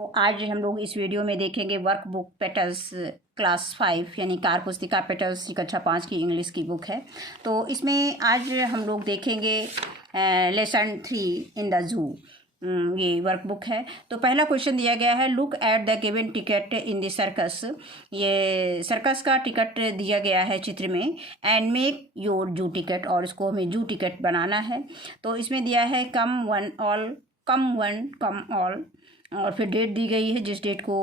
तो आज हम लोग इस वीडियो में देखेंगे वर्कबुक पेटल्स क्लास 5 यानी कार पुस्तिका पेटल्स की कक्षा 5 की इंग्लिश की बुक है। तो इसमें आज हम लोग देखेंगे लेसन 3 इन द जू। ये वर्कबुक है। तो पहला क्वेश्चन दिया गया है, look at the given ticket in the circus. ये सर्कस का टिकट दिया गया है चित्र में, एंड मेक योर जू टिकट, और इसको हमें जू टिकट बनाना है। तो इसमें दिया है कम वन ऑल, कम वन कम ऑल, और फिर डेट दी गई है जिस डेट को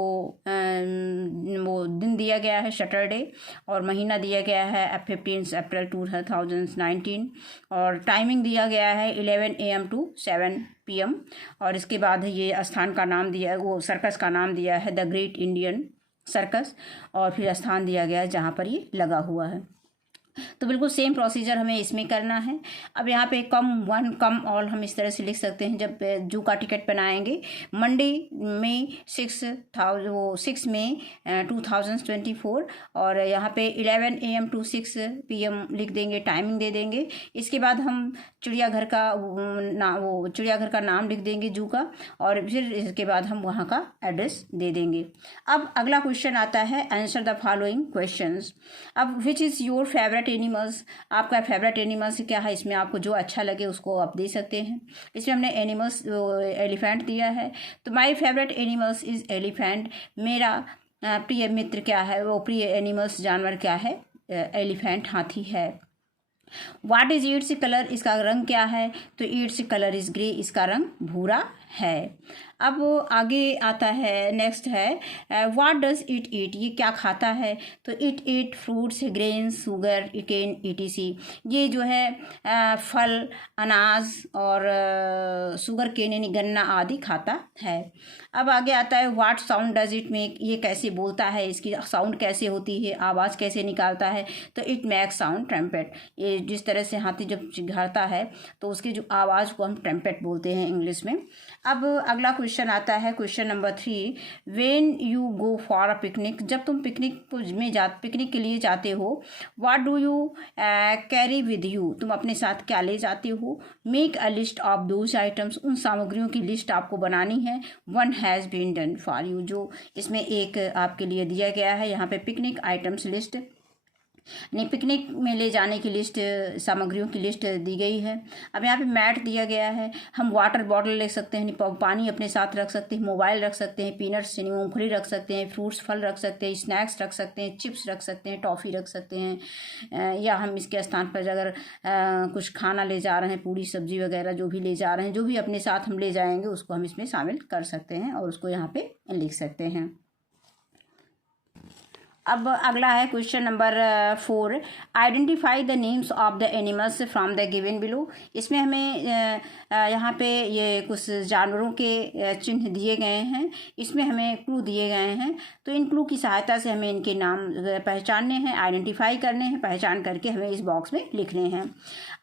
वो दिन दिया गया है सैटरडे, और महीना दिया गया है 15 अप्रैल 2019, और टाइमिंग दिया गया है 11 AM to 7 PM। और इसके बाद ये स्थान का नाम दिया, वो सर्कस का नाम दिया है द ग्रेट इंडियन सर्कस, और फिर स्थान दिया गया है जहाँ पर ये लगा हुआ है। तो बिल्कुल सेम प्रोसीजर हमें इसमें करना है। अब यहाँ पे कम वन कम ऑल हम इस तरह से लिख सकते हैं जब जू का टिकट बनाएंगे। मंडे में 6 मई 2024, और यहाँ पे 11 AM to 6 PM लिख देंगे, टाइमिंग दे देंगे। इसके बाद हम चिड़ियाघर का नाम लिख देंगे जू का, और फिर इसके बाद हम वहाँ का एड्रेस दे देंगे। अब अगला क्वेश्चन आता है, आंसर द फॉलोइंग क्वेश्चंस। अब which is your favourite animals, आपका फेवरेट एनिमल्स क्या है, इसमें आपको जो अच्छा लगे उसको आप दे सकते हैं। इसमें हमने एनिमल्स एलिफेंट दिया है, तो my favourite animals is elephant. मेरा प्रिय मित्र क्या है, वो प्रिय एनिमल्स जानवर क्या है, एलिफेंट हाथी है। व्हाट इज इट्स कलर, इसका रंग क्या है, तो इट्स कलर इज ग्रे, इसका रंग भूरा है। अब आगे आता है, नेक्स्ट है, व्हाट डज इट ईट, ये क्या खाता है, तो it eat fruits grains sugar cane ETC। ये जो है फल, अनाज और शुगर केन यानी गन्ना आदि खाता है। अब आगे आता है, what sound does it make, ये कैसे बोलता है, इसकी साउंड कैसे होती है, आवाज़ कैसे निकालता है, तो इट मेक साउंड ट्रम्पेट। ये जिस तरह से हाथी जब चिघाड़ता है तो उसकी जो आवाज़ को हम ट्रम्पेट बोलते हैं इंग्लिश में। अब अगला क्वेश्चन आता है, question number 3, when you go for a picnic, जब तुम पिकनिक के लिए जाते हो, what do you carry with you, तुम अपने साथ क्या ले जाते हो। Make a list of those items, उन सामग्रियों की लिस्ट आपको बनानी है। One has been done for you, जो इसमें एक आपके लिए दिया गया है यहाँ पे पिकनिक आइटम्स लिस्ट, यानी पिकनिक में ले जाने की लिस्ट, सामग्रियों की लिस्ट दी गई है। अब यहाँ पे मैट दिया गया है, हम वाटर बॉटल ले सकते हैं, पानी अपने साथ रख सकते हैं, मोबाइल रख सकते हैं, पीनट्स यानी मूंगफली रख सकते हैं, फ्रूट्स फल रख सकते हैं, स्नैक्स रख सकते हैं, चिप्स रख सकते हैं, टॉफ़ी रख सकते हैं, या हम इसके स्थान पर अगर कुछ खाना ले जा रहे हैं, पूड़ी सब्जी वगैरह जो भी ले जा रहे हैं, जो भी अपने साथ हम ले जाएंगे उसको हम इसमें शामिल कर सकते हैं और उसको यहाँ पे लिख सकते हैं। अब अगला है question number 4, identify the names of the animals from the given below. इसमें हमें यहाँ पे ये कुछ जानवरों के चिन्ह दिए गए हैं, इसमें हमें क्लू दिए गए हैं, तो इन क्लू की सहायता से हमें इनके नाम पहचानने हैं, आइडेंटिफाई करने हैं, पहचान करके हमें इस बॉक्स में लिखने हैं।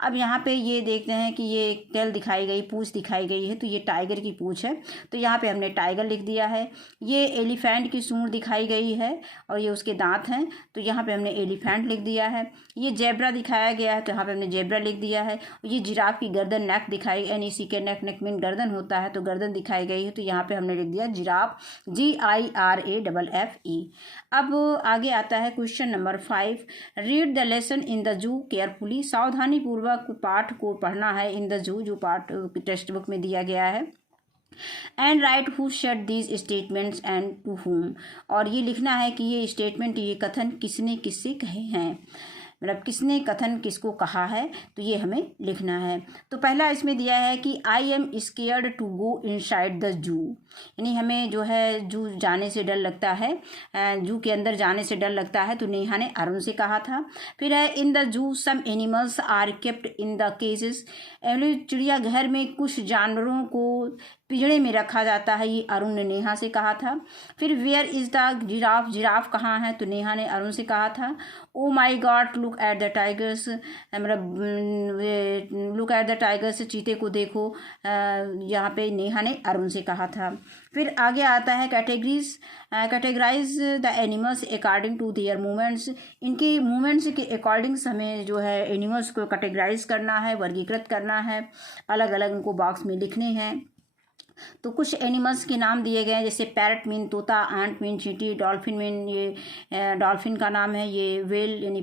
अब यहाँ पे ये देखते हैं कि ये टेल दिखाई गई, पूँछ दिखाई गई है, तो ये टाइगर की पूँछ है, तो यहाँ पे हमने टाइगर लिख दिया है। ये एलिफेंट की सूंड दिखाई गई है और ये उसके दांत हैं, तो यहाँ पे हमने एलिफेंट लिख दिया है। ये जेब्रा दिखाया गया है, तो यहाँ पे हमने जेब्रा लिख दिया है। ये जिराफ की गर्दन, नेक दिखाई, NEC के नेक मीन गर्दन होता है, तो गर्दन दिखाई गई है, तो यहाँ पे हमने लिख दिया जिराफ, GIRAFFE। अब आगे आता है question number 5, read the lesson in the जू केयरफुली, सावधानी पूर्वक पाठ को पढ़ना है। इन द जू, जो पाठ टेक्स्ट बुक में दिया गया है। And write who said these statements and to whom, और ये लिखना है कि ये स्टेटमेंट, ये कथन किसने किससे कहे हैं, मतलब किसने कथन किसको कहा है, तो ये हमें लिखना है। तो पहला इसमें दिया है कि I am scared to go inside the zoo, यानी हमें जो है जू जाने से डर लगता है, जू के अंदर जाने से डर लगता है, तो नेहा ने अरुण से कहा था। फिर है, in the zoo some animals are kept in the cages, चिड़ियाघर में कुछ जानवरों को पिंजड़े में रखा जाता है, ये अरुण ने नेहा से कहा था। फिर where is the giraffe, giraffe कहाँ है, तो नेहा ने अरुण से कहा था। Oh my god look at the tigers, मतलब लुक एट द टाइगर्स, चीते को देखो, यहाँ पे नेहा ने अरुण से कहा था। फिर आगे आता है categorize the animals according to their movements, इनकी मूवमेंट्स के अकॉर्डिंग हमें जो है एनिमल्स को कैटेगराइज करना है, वर्गीकृत करना है, अलग अलग इनको बॉक्स में लिखने हैं। तो कुछ एनिमल्स के नाम दिए गए हैं, जैसे पैरट मीन तोता, एंट मीन चींटी, डॉल्फिन मीन ये डॉल्फिन का नाम है, ये वेल यानी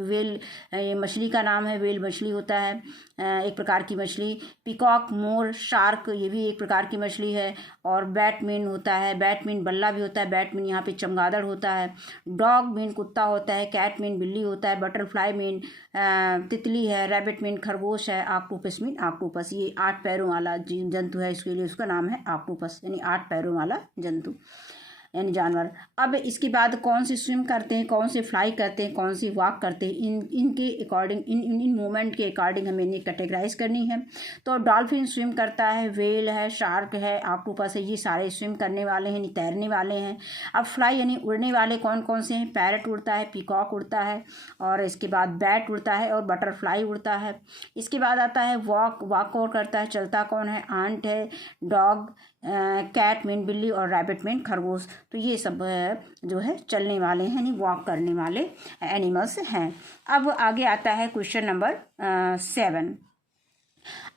वेल ये मछली का नाम है, वेल मछली होता है एक प्रकार की मछली। पिकॉक, मोर, शार्क ये भी एक प्रकार की मछली है। और बैट मीन होता है, बैट मीन बल्ला भी होता है, बैट मीन यहाँ पे चमगादड़ होता है। डॉग मीन कुत्ता होता है, कैट मीन बिल्ली होता है, बटरफ्लाई मीन तितली है, रैबिट मीन खरगोश है, ऑक्टोपस मीन ऑक्टोपस ये 8 पैरों वाला जंतु है, इसके लिए उसका नाम है ऑक्टोपस यानी 8 पैरों वाला जंतु यानी जानवर। अब इसके बाद कौन से स्विम करते हैं, कौन से फ्लाई करते हैं, कौन से वॉक करते हैं, इनके अकॉर्डिंग इन मूवमेंट के अकॉर्डिंग हमें इन्हें कैटेगराइज करनी है। तो डॉल्फिन स्विम करता है, वेल है, शार्क है, ऑक्टोपस है, ये सारे स्विम करने वाले हैं, तैरने वाले हैं। अब फ्लाई यानी उड़ने वाले कौन कौन से हैं, पैरट उड़ता है, पीकॉक उड़ता है, और इसके बाद बैट उड़ता है और बटरफ्लाई उड़ता है। इसके बाद आता है वॉक, वॉक और करता है, चलता कौन है, आंट है, डॉग, कैट मीन बिल्ली और रैबिट मीन खरगोश। तो ये सब जो है चलने वाले हैं यानी वॉक करने वाले एनिमल्स हैं। अब आगे आता है question number 7।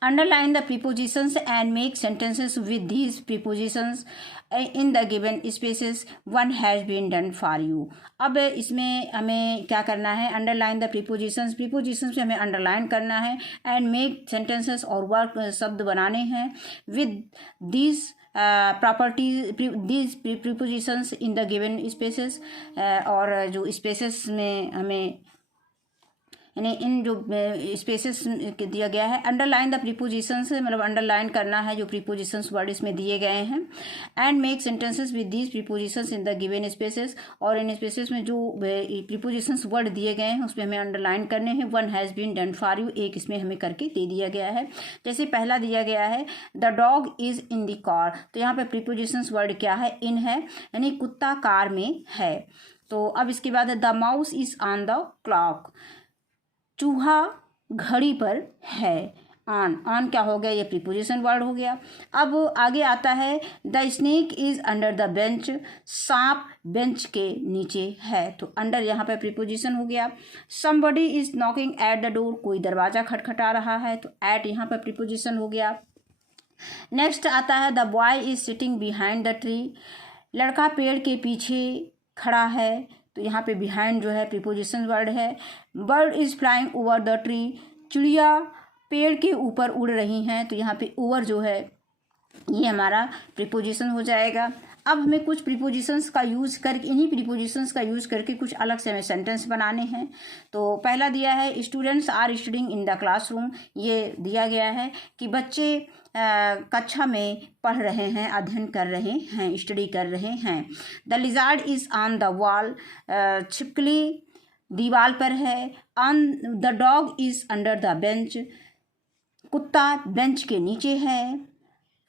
Underline the prepositions and make sentences with these prepositions in the given spaces. One has been done for you. अब इसमें हमें क्या करना है, अंडरलाइन द प्रीपोजिशंस, प्रीपोजिशंस पे हमें अंडरलाइन करना है, एंड मेक सेंटेंसेस और वर्क शब्द बनाने हैं with these properties these prepositions in the given spaces. और जो स्पेसेस में हमें यानी इन जो स्पेसेस दिया गया है, अंडरलाइन द प्रीपोजिशंस मतलब अंडरलाइन करना है जो प्रीपोजिशंस वर्ड इसमें दिए गए हैं, and make sentences with these prepositions in the given spaces. और इन स्पेसेस में जो प्रीपोजिशंस वर्ड दिए गए हैं उसमें हमें अंडरलाइन करने हैं। One has been done for you, एक इसमें हमें करके दे दिया गया है। जैसे पहला दिया गया है the dog is in the car, तो यहाँ पर प्रीपोजिशंस वर्ड क्या है, इन है, यानी कुत्ता कार में है। तो अब इसके बाद है the mouse is on the clock, चूहा घड़ी पर है। ऑन क्या हो गया, ये प्रीपोजिशन वर्ड हो गया। अब आगे आता है the snake is under the bench, सांप बेंच के नीचे है, तो अंडर यहाँ पे प्रीपोजिशन हो गया। Somebody is knocking at the door, कोई दरवाजा खटखटा रहा है, तो एट यहाँ पे प्रीपोजिशन हो गया। नेक्स्ट आता है the boy is sitting behind the tree, लड़का पेड़ के पीछे खड़ा है, तो यहाँ पे बिहाइंड जो है प्रीपोजिशन वर्ड है। Bird is flying over the tree, चिड़िया पेड़ के ऊपर उड़ रही हैं, तो यहाँ पे ओवर जो है ये हमारा प्रीपोजिशन हो जाएगा। अब हमें कुछ प्रीपोजिशंस का यूज़ करके, इन्हीं प्रीपोजिशंस का यूज़ करके कुछ अलग से हमें सेंटेंस बनाने हैं। तो पहला दिया है students are studying in the classroom, ये दिया गया है कि बच्चे कक्षा में पढ़ रहे हैं, अध्ययन कर रहे हैं, स्टडी कर रहे हैं। The lizard is on the wall, छिपकली दीवार पर है। On the dog is under the bench, कुत्ता बेंच के नीचे है।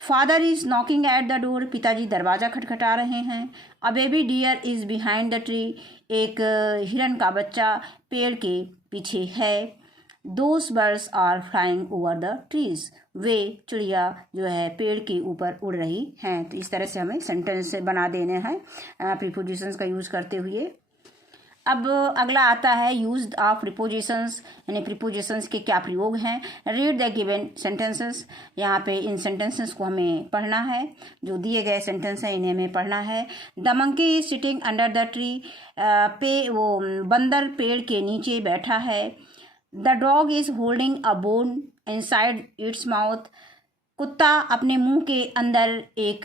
Father is knocking at the door, पिताजी दरवाज़ा खटखटा रहे हैं। A baby deer is behind the tree, एक हिरन का बच्चा पेड़ के पीछे है। Those birds are flying over the trees, वे चिड़िया जो है पेड़ के ऊपर उड़ रही हैं। तो इस तरह से हमें सेंटेंस बना देने हैं प्रीपोजिशंस का यूज़ करते हुए। अब अगला आता है यूज ऑफ प्रीपोजिशंस, यानी प्रीपोजिशंस के क्या प्रयोग हैं। रीड द गिवन सेंटेंसेस, यहाँ पे इन सेंटेंसेस को हमें पढ़ना है, जो दिए गए सेंटेंस हैं इन्हें हमें पढ़ना है। The monkey is sitting under the tree, वो बंदर पेड़ के नीचे बैठा है। The dog is holding a bone inside its mouth, कुत्ता अपने मुंह के अंदर एक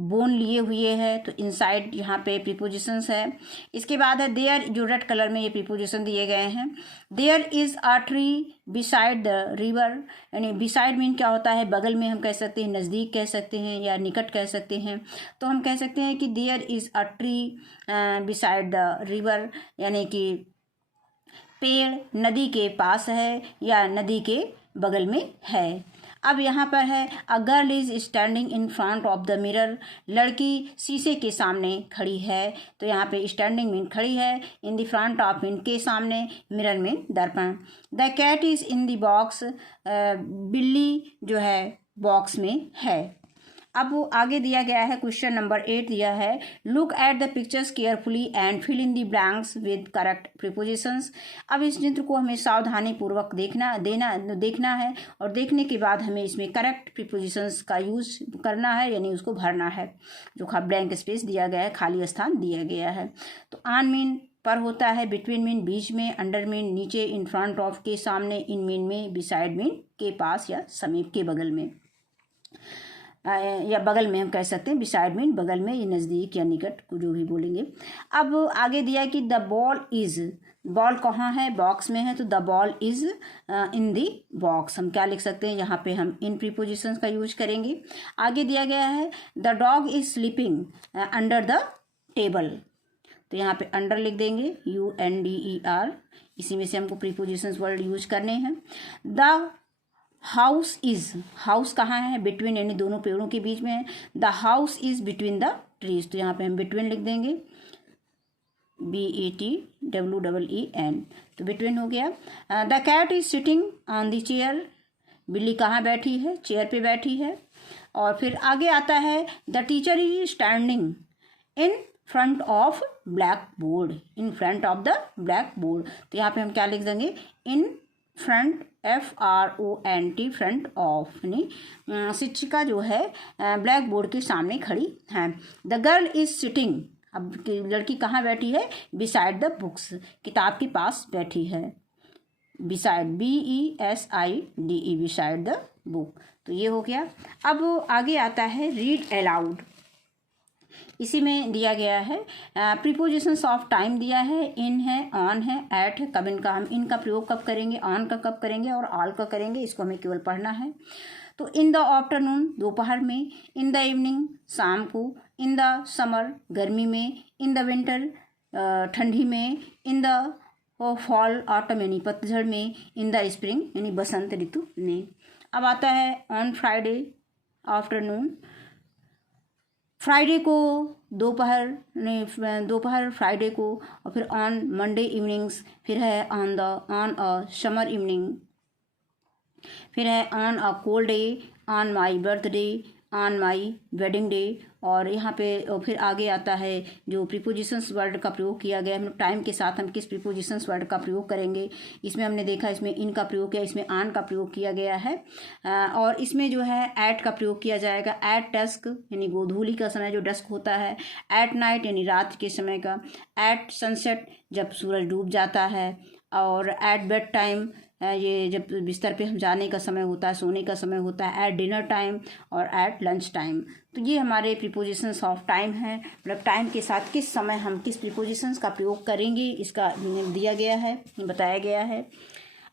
बोन लिए हुए है, तो इनसाइड यहाँ पे प्रीपोजिशंस है। इसके बाद है देयर, जो रेड कलर में ये प्रीपोजिशन दिए गए हैं। There is a tree beside the river, यानी बिसाइड मीन क्या होता है, बगल में हम कह सकते हैं, नज़दीक कह सकते हैं या निकट कह सकते हैं। तो हम कह सकते हैं कि there is a tree beside the river, यानी कि पेड़ नदी के पास है या नदी के बगल में है। अब यहाँ पर है a girl is standing in front of the mirror, लड़की शीशे के सामने खड़ी है, तो यहाँ पे स्टैंडिंग मीन खड़ी है, in the front of mean के सामने, मिरर मीन दर्पण। The cat is in the box, बिल्ली जो है बॉक्स में है। अब आगे दिया गया है क्वेश्चन नंबर 8 दिया है, look at the pictures carefully and fill in the blanks with correct prepositions. अब इस चित्र को हमें सावधानी पूर्वक देखना है और देखने के बाद हमें इसमें करेक्ट प्रीपोजिशंस का यूज करना है, यानी उसको भरना है। जो ब्लैंक स्पेस दिया गया है, खाली स्थान दिया गया है। तो ऑन मीन पर होता है, बिटवीन मीन बीच में, अंडर मीन नीचे, इन फ्रंट ऑफ के सामने, इन मीन में, बिसाइड मीन के पास या समीप के बगल में, या बगल में हम कह सकते हैं, बिसाइड मीन बगल में, ये नज़दीक या निकट को जो भी बोलेंगे। अब आगे दिया है कि द बॉल इज, बॉल कहाँ है, बॉक्स में है, तो the ball is in the box. हम क्या लिख सकते हैं, यहाँ पे हम इन प्रीपोजिशंस का यूज करेंगे। आगे दिया गया है the dog is sleeping under the table, तो यहाँ पे अंडर लिख देंगे, UNDER, इसी में से हमको प्रीपोजिशंस वर्ड यूज करने हैं। द हाउस इज, हाउस कहाँ है, बिटवीन यानी दोनों पेड़ों के बीच में है। The house is between the trees, तो यहाँ पे हम बिटवीन लिख देंगे, BETWEEN, तो बिटवीन हो गया। The cat is sitting on the chair, बिल्ली कहाँ बैठी है, चेयर पे बैठी है। और फिर आगे आता है the teacher is standing in front of black board, in front of the black board, तो यहाँ पे हम क्या लिख देंगे, in front, FRONT, front of, यानी शिक्षिका जो है ब्लैक बोर्ड के सामने खड़ी है। द गर्ल इज सिटिंग, अब लड़की कहाँ बैठी है, बिसाइड द बुक्स, किताब के पास बैठी है, beside, BESIDE, beside the book, तो ये हो गया। अब आगे आता है रीड अलाउड, इसी में दिया गया है प्रीपोजिशंस ऑफ टाइम दिया है, इन है, ऑन है, एट है। कब इनका हम इनका प्रयोग कब करेंगे, ऑन का कब करेंगे और ऑल का करेंगे, इसको हमें केवल पढ़ना है। तो इन द आफ्टरनून दोपहर में, इन द इवनिंग शाम को, इन द समर गर्मी में, इन द विंटर ठंडी में, इन द फॉल ऑटम यानी पतझड़ में, इन द स्प्रिंग यानी बसंत ऋतु में। अब आता है ऑन फ्राइडे आफ्टरनून, फ्राइडे को दोपहर फ्राइडे को, और फिर ऑन मंडे इवनिंग्स, फिर है ऑन अ समर इवनिंग, फिर है on a cold day, on my birthday, on my wedding day. और यहाँ पे फिर आगे आता है जो प्रीपोजिशंस वर्ड का प्रयोग किया गया है, टाइम के साथ हम किस प्रीपोजिशंस वर्ड का प्रयोग करेंगे। इसमें हमने देखा इसमें इन का प्रयोग किया, इसमें ऑन का प्रयोग किया गया है, और इसमें जो है एट का प्रयोग किया जाएगा, एट डस्क यानी गोधूली का समय जो डस्क होता है, एट नाइट यानी रात के समय का, एट सनसेट जब सूरज डूब जाता है, और एट बेड टाइम ये जब बिस्तर पे हम जाने का समय होता है, सोने का समय होता है, एट डिनर टाइम और एट लंच टाइम। तो ये हमारे प्रीपोजिशंस ऑफ टाइम है, मतलब टाइम के साथ किस समय हम किस प्रीपोजिशंस का प्रयोग करेंगे, इसका दिया गया है, बताया गया है।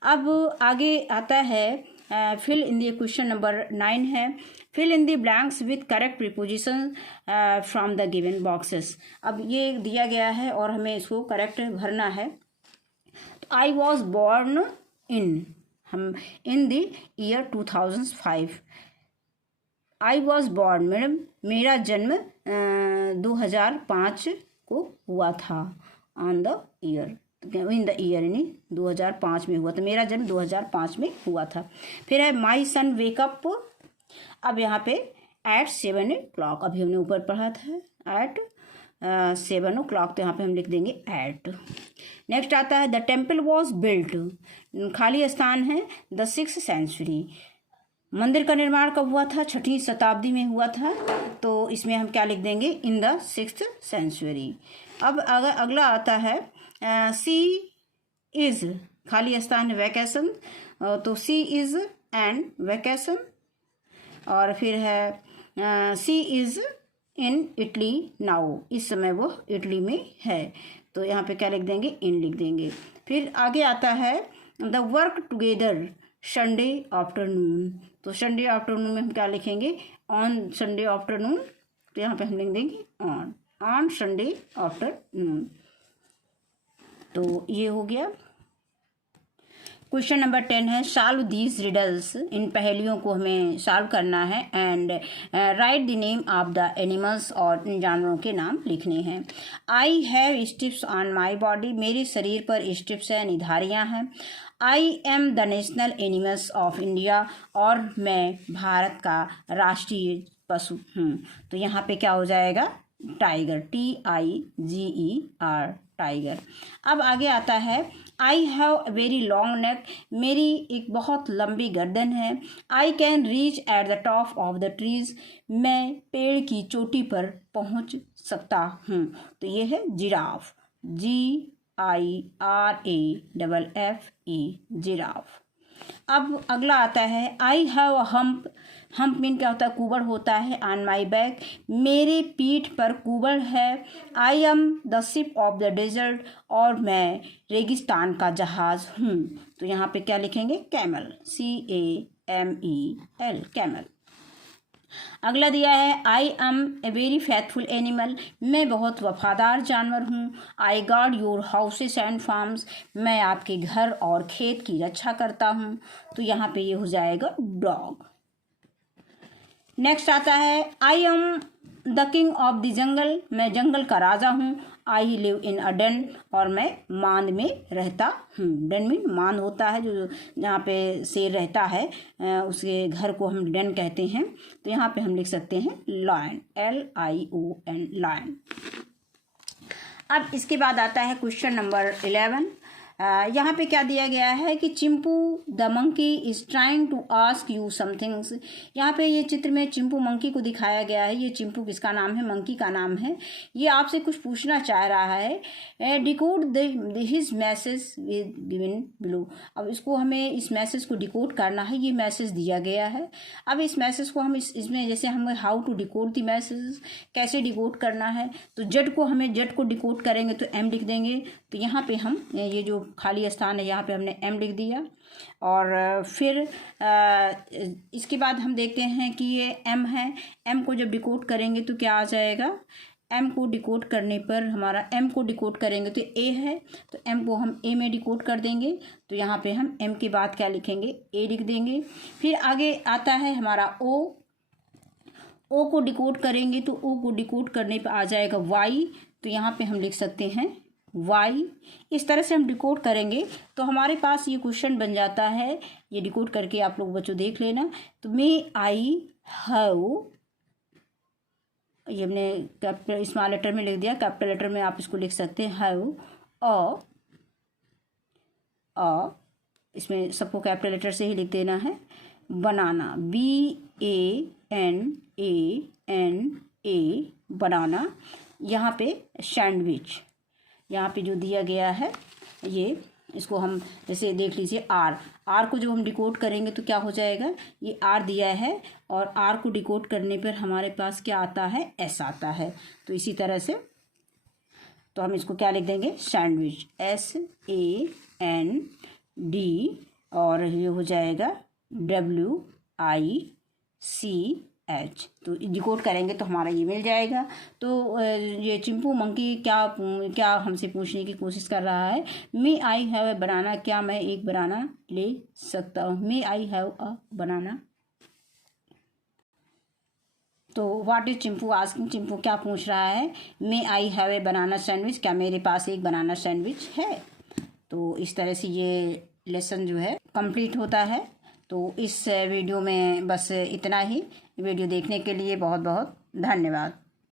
अब आगे आता है fill in the question number 9 है, fill in the blanks with correct preposition from the given boxes. अब ये दिया गया है और हमें इसको करेक्ट भरना है। तो I was born in the year 2005, I was born, madam मेरा जन्म 2005 को हुआ था, on the year, in the year यानी 2005 में हुआ था, मेरा जन्म 2005 में हुआ था। फिर है माई सन वेकअप, अब यहाँ पे एट 7 o'clock, अभी हमने ऊपर पढ़ा था एट 7 o'clock, तो यहाँ पे हम लिख देंगे एट। नेक्स्ट आता है द टेम्पल वॉज बिल्ट, खाली स्थान है, द 6th century, मंदिर का निर्माण कब हुआ था, 6वीं शताब्दी में हुआ था, तो इसमें हम क्या लिख देंगे, इन द 6th century। अब अगला आता है सी इज, खाली स्थान वैकेशन, तो सी इज एंड वैकेशन। और फिर है सी इज इन इटली नाउ, इस समय वो इटली में है, तो यहाँ पे क्या लिख देंगे, इन लिख देंगे। फिर आगे आता है the work together Sunday afternoon, तो संडे आफ्टरनून में हम क्या लिखेंगे, ऑन संडे आफ्टरनून, तो यहाँ पे हम लिख देंगे ऑन संडे आफ्टरनून। तो ये हो गया। क्वेश्चन नंबर 10 है सॉल्व दीज रिडल्स, इन पहेलियों को हमें सॉल्व करना है, and right the name of the animals, और इन जानवरों के नाम लिखने हैं। I have strips on my body, मेरे शरीर पर स्ट्रिप्स हैं, निधारियाँ हैं। आई am the national animals of India, और मैं भारत का राष्ट्रीय पशु। तो यहाँ पे क्या हो जाएगा, टाइगर, TIGER, टाइगर। अब आगे आता है, I have a very long neck, मेरी एक बहुत लंबी गर्दन है। I can reach at the top of the trees, मैं पेड़ की चोटी पर पहुंच सकता हूँ। तो ये है जिराफ, GIRAFFE, जिराफ। अब अगला आता है, I have a hump, hump mean क्या होता है, कुबड़ होता है, ऑन माई बैक, मेरे पीठ पर कुबड़ है। I am the ship of the desert, और मैं रेगिस्तान का जहाज हूँ। तो यहाँ पे क्या लिखेंगे, कैमल, CAMEL, कैमल। अगला दिया है, I am a very faithful animal, मैं बहुत वफादार जानवर हूँ। I guard your houses and farms, मैं आपके घर और खेत की रक्षा करता हूँ। तो यहाँ पे ये हो जाएगा डॉग। नेक्स्ट आता है, I am the king of the jungle, मैं जंगल का राजा हूँ। I live in a Dane, और मैं मांद में रहता हूँ। डेन में मांद होता है, जो जहाँ पे शेर रहता है उसके घर को हम डेन कहते हैं। तो यहाँ पे हम लिख सकते हैं लायन, LION, लायन। अब इसके बाद आता है क्वेश्चन नंबर 11। यहाँ पे क्या दिया गया है कि Chimpu the monkey is trying to ask you somethings. यहाँ पे ये चित्र में चिंपू मंकी को दिखाया गया है। ये चिंपू किसका नाम है, मंकी का नाम है। ये आपसे कुछ पूछना चाह रहा है, decode his message given below. अब इसको हमें इस मैसेज को डिकोड करना है। ये मैसेज दिया गया है। अब इस मैसेज को हम इसमें जैसे हमें how to decode the message, कैसे डिकोड करना है, तो जेड को डिकोड करेंगे तो M लिख देंगे। तो यहाँ पे हम ये जो खाली स्थान है यहाँ पे हमने M लिख दिया। और फिर इसके बाद हम देखते हैं कि ये M है। M को जब डिकोड करेंगे तो क्या आ जाएगा, M को डिकोड करने पर हमारा M को डिकोड करेंगे तो A है, तो M को हम A में डिकोड कर देंगे। तो यहाँ पे हम M के बाद क्या लिखेंगे, A लिख देंगे। फिर आगे आता है हमारा O को डिकोड करेंगे तो O को डिकोड करने पर आ जाएगा Y। तो यहाँ पे हम लिख सकते हैं Y। इस तरह से हम डिकोड करेंगे तो हमारे पास ये क्वेश्चन बन जाता है। ये डिकोड करके आप लोग बच्चों देख लेना। तो मे आई हैव, ये हमने कैपिटल स्मॉल लेटर में लिख दिया, कैपिटल लेटर में आप इसको लिख सकते हैं हैव अ, इसमें सबको कैपिटल लेटर से ही लिख देना है। बनाना, BANANA, बनाना। यहाँ पे सैंडविच, यहाँ पे जो दिया गया है ये, इसको हम जैसे देख लीजिए आर को जब हम डिकोड करेंगे तो क्या हो जाएगा, ये R दिया है और R को डिकोड करने पर हमारे पास क्या आता है, S आता है। तो इसी तरह से तो हम इसको क्या लिख देंगे, सैंडविच, SAND, और ये हो जाएगा WICH। तो डिकोड करेंगे तो हमारा ये मिल जाएगा। तो ये चिंपू मंकी क्या हमसे पूछने की कोशिश कर रहा है, मे आई हैव ए बनाना, क्या मैं एक बनाना ले सकता हूँ, मे आई हैव अ बनाना। तो what is Chimpu asking, Chimpu क्या पूछ रहा है, मे I have a banana sandwich, क्या मेरे पास एक बनाना सैंडविच है। तो इस तरह से ये लेसन जो है कंप्लीट होता है। तो इस वीडियो में बस इतना ही। वीडियो देखने के लिए बहुत बहुत धन्यवाद।